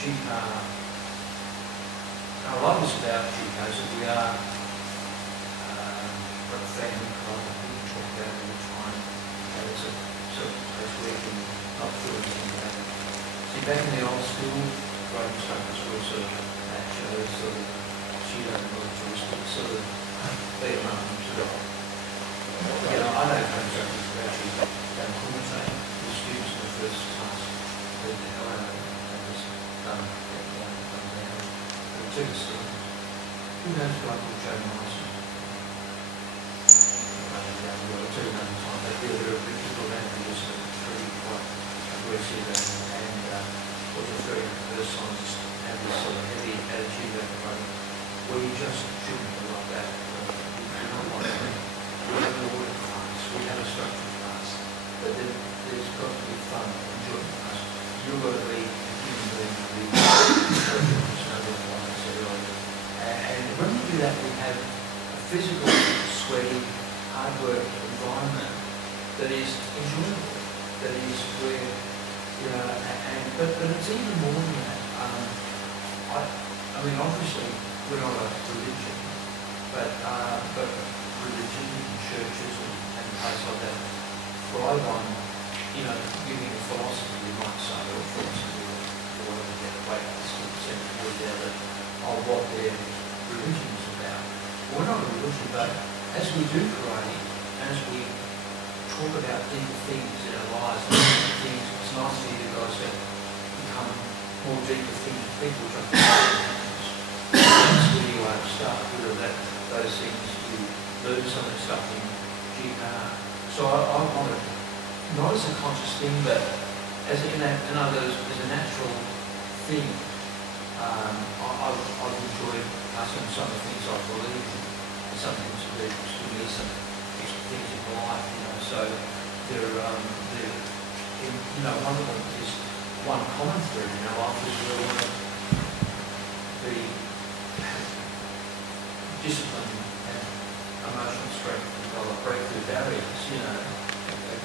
GKR. I like this about GKR is that we are a family club. We talk about it all the time. And it's a sort of place where you can not feel intimidated. See, back in the old school, great instructors were sort of macho, sort of pseudo-militaristic, sort of beat them up and sort of. You know, I know instructors who actually don't commentate with students in the first class. They the hell out of it. They just done down. And it took us to who knows a guy called Joe Morrison? It took another time. They did a bit of people around who was pretty quite aggressive and was very personalised, had this sort of heavy attitude about the program. Well, you just shouldn't be like that. You cannot like that. We have an order class, we have a structured class, but there's got to be fun, enjoyment class. You've got to be a human being to be and when we do that, we have a physical, sweaty, hard work environment that is enjoyable, that is where, you know, but it's even more than that. I mean, obviously, we're not a religion, but religion and churches and places like that thrive on, you know, giving a philosophy, you might say, or philosophy, or whatever, get away from this word out of what their religion is about. Well, we're not a religion, but as we do karate, as we talk about deeper things in our lives, things, it's nice for you guys to become more deeper things, people which I think that's where you start with those things, you learn some of the stuff in GKR. So I want it, not as a conscious thing, but as in other words, as a natural thing. I've enjoyed some of the things I believe in, some things that give me some extra things in life, you know. So they're you know, one of them is one common thread in our life is we want to be disciplined and emotional strength and develop breakthrough barriers, you know.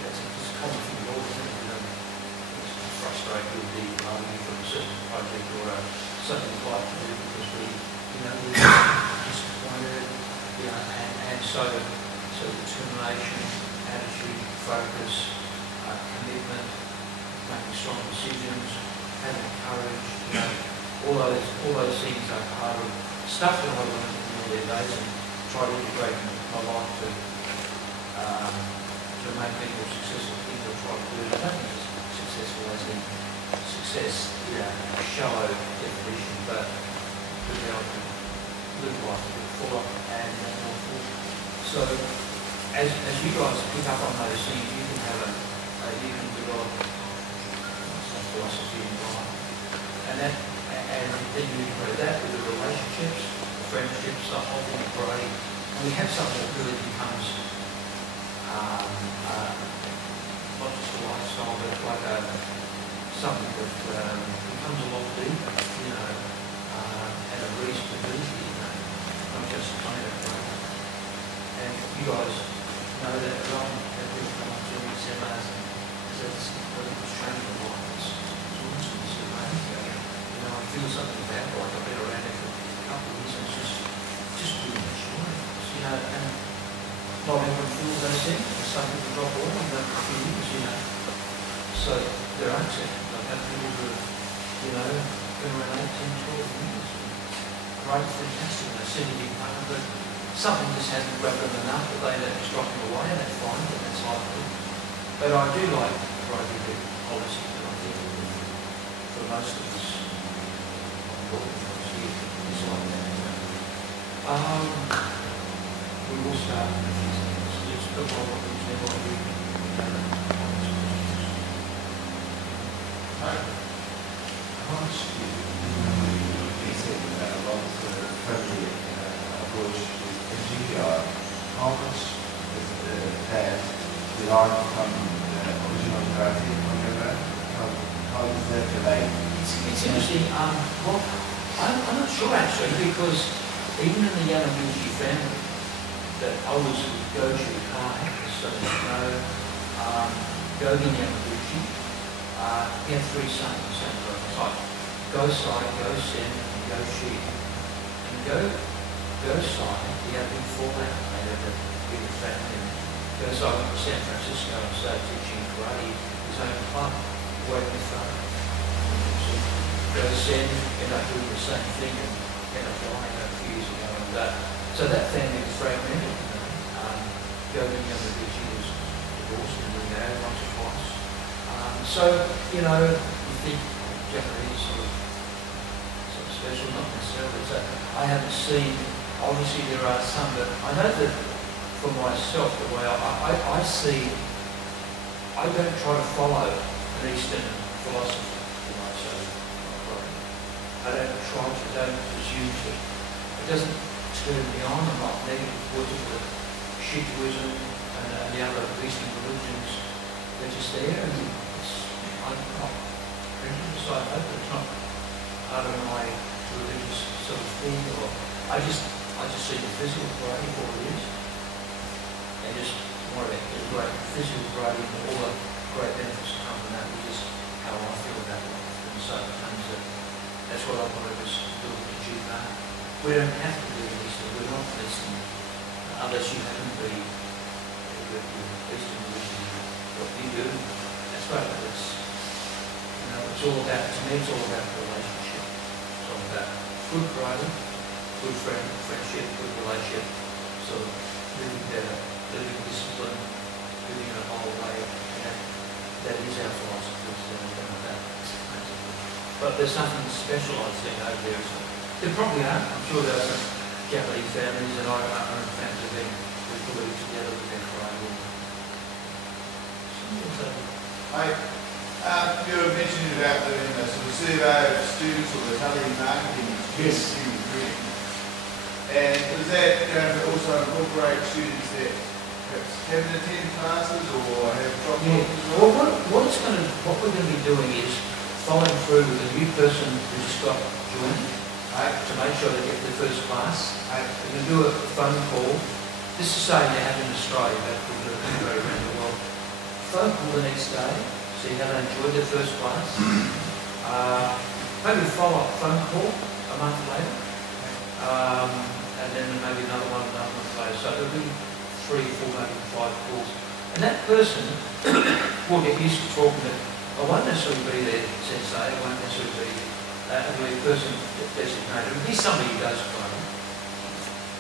That's a common thing in all of them, you know. It's frustrated with the arguing for a certain project or something we'd like to do because we're disappointed, you know, and so determination, attitude, focus, commitment, making strong decisions, having courage, you know, all those things are part of stuff that I learned in the early days and try to integrate in my life to make people successful people try to do it. I don't think it's successful as in success, you know, a shallow definition, but to be able to live life a bit fuller and more full. So as you guys pick up on those things, you can have you can develop some philosophy in life, and then you integrate that with the relationships, the friendships, the whole thing is great, and we have something that really becomes not just a lifestyle, but like something that becomes a lot deeper, you know, and a reason to be here, you know, not just kind of great. And you guys know that that people come up to me and seminars and say, it's changing my life. It's awesome, it's amazing. You know, I feel something about it, like I've been around it for a couple of years and it's just really enjoying it, you know, and not everyone feels those things. Some people drop off and don't for a few years, you know. So there are exceptions. I've had people who have, you know, been around 8, 10, 12 years. Great, fantastic, and they seem to be part of it. Something just hasn't grabbed them enough that they don't just dropping away, and that's fine, but that's like it. But I do like writing a bit policy, and I think for most of us, it's like that. We will start with a few things. Just put on what we've never read. How much do you said about the friendly approach in GKR, how much does it have the art from the original karate on your back? How does that relate? It's interesting. Well, I'm not sure actually, because even in the Yamaguchi family, that I was Goju Kai, so you know, Gogen Yamaguchi, he had 3 sons, go side, go send, go shoot. And go side, he had a big fallout. They had a big family. And go side went to San Francisco and started teaching karate, his own club, working hard. So go send, ended up doing the same thing and ended up dying a few years ago. And so that family was fragmented. Go to the other beach, he was divorced and remarried once or twice. So, you know, you think Japanese sort of special, not necessarily. So I haven't seen, obviously there are some, but I know that for myself, the way I see, I don't try to follow an Eastern philosophy, you know, so I don't try to, don't presume to. It doesn't turn me on. I'm not negative towards it, but Shintoism and the other Eastern religions, they're just there, and I'm not prejudiced. I hope it's not part of my religious sort of thing, or I just see the physical karate for what it is, and just want to get a great physical karate and all the great benefits that come from that, which is how I feel about life. And so it comes that that's what I want to just build to GKR. We don't have to be an Eastern, we're not an Eastern, unless you happen to be Eastern religion, what you do, that's great, but it's, you know, it's all about, to me it's all about the relationship. It's all about good karate, good friendship, good relationship, sort of living better, living discipline, living in a whole way, and that is our philosophy, but there's nothing special I've seen over there. So there probably are, I'm sure there are some Japanese families and I own families have been glued together with their karate. You were mentioning about doing a sort of survey of students or the Italian marketing student group. And does that also incorporate students that perhaps haven't attended classes or have dropped off as well? Well, what we're going to be doing is following through with a new person who just got joined to make sure they get their first class. We're going to do a phone call. This is saying they have in Australia, but we're going to do it around the world. Phone call the next day, see how they enjoyed their first class. Maybe a follow-up phone call a month later. And then maybe another one a month later. So there'll be 3, 4, maybe 5 calls. And that person will get used to talking to, I won't necessarily be their sensei, I won't necessarily be a person designated. It'll be somebody who does karate.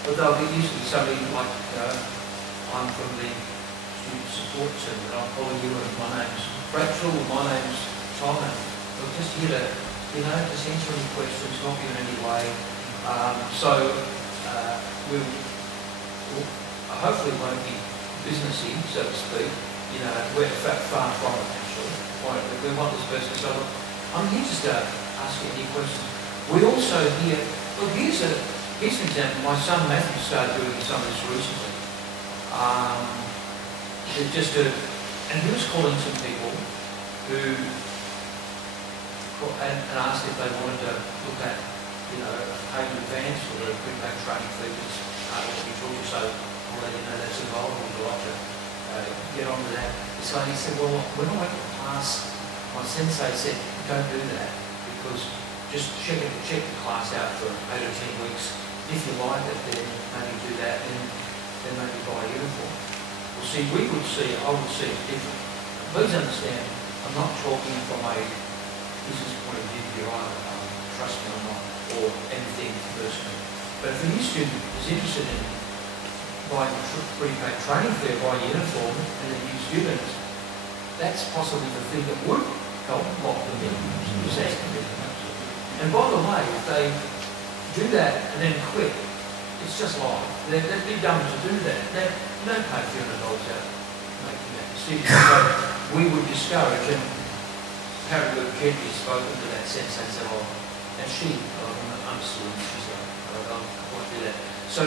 But they'll get used to somebody like, you know, I'm from the student support team, and I'll call you, and my name's Rachel, my name's Tom, and we're just here to, you know, just answer any questions, help you in any way. We'll hopefully won't be businessy, so to speak. You know, we're far from it actually. We want this person, so I'm here just to ask you any questions. We also hear, look, here's an example. My son Matthew started doing some of this recently. And he was calling some people who and asked if they wanted to look at, you know, paying in advance or a prepaid training fee, which is what we told you, so I'll let you know that's involved. We'd like to get on to that. So he said, well, when I went to class, my sensei said, don't do that, because just check the class out for 8 or 10 weeks. If you like it, then maybe do that, and then maybe buy a uniform. Well, see, I would see it different. Please understand, I'm not talking from a business point of view here either, trust me or not, or anything personally. But if a new student is interested in buying a prepaid training fee, buying a uniform, and a new student, that's possibly the thing that would help lock them in. And by the way, if they do that and then quit, it's just like they'd be dumb to do that. They don't pay $300 out making that decision. So we would discourage, and apparently we've gently spoken to that sensei and said, oh, and she understood, she said, I won't do that. So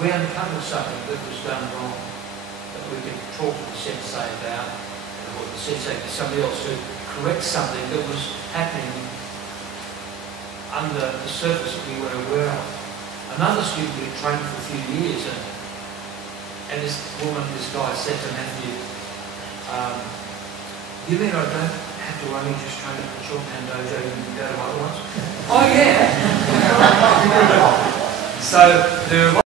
we uncovered something that was done wrong, that we could talk to the sensei about, or the sensei to somebody else to correct something that was happening under the surface that we were aware of. Another student had trained for a few years, and this guy said to Matthew, you mean I don't have to only just train at the Short Man Dojo and go to other ones? Oh yeah. So there are